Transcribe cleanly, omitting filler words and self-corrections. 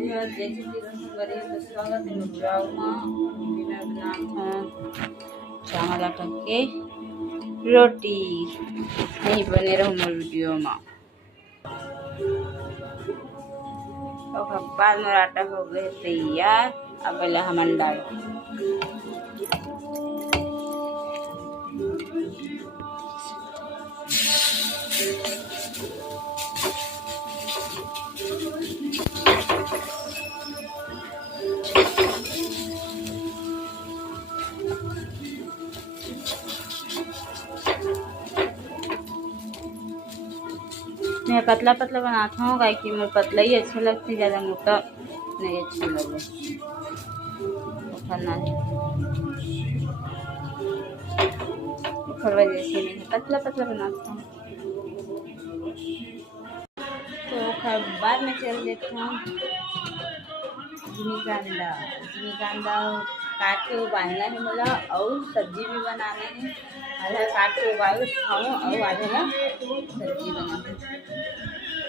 जय श्री कृष्ण करिए तो स्वागत है ब्लॉग में। मैं बनाता हूँ चावल आटा के रोटी। नहीं बने रहो मोर वीडियो में। तो बाद में आटा हो गए तैयार। अब पहले हम डाल मैं पतला पतला बनाता हूँ गाय की। मुझे पतला ही अच्छा लगता है, ज़्यादा मोटा नहीं अच्छा लगे। फरवा जैसे नहीं, पतला पतला बनाता हूँ। तो खैर बाद में चल देता हूँ जिमीकांदा काट के उबालना है मला, और सब्जी भी बनाना है। आधा काट के उबाल खाऊँ और आधा ना सब्जी बनाऊँ।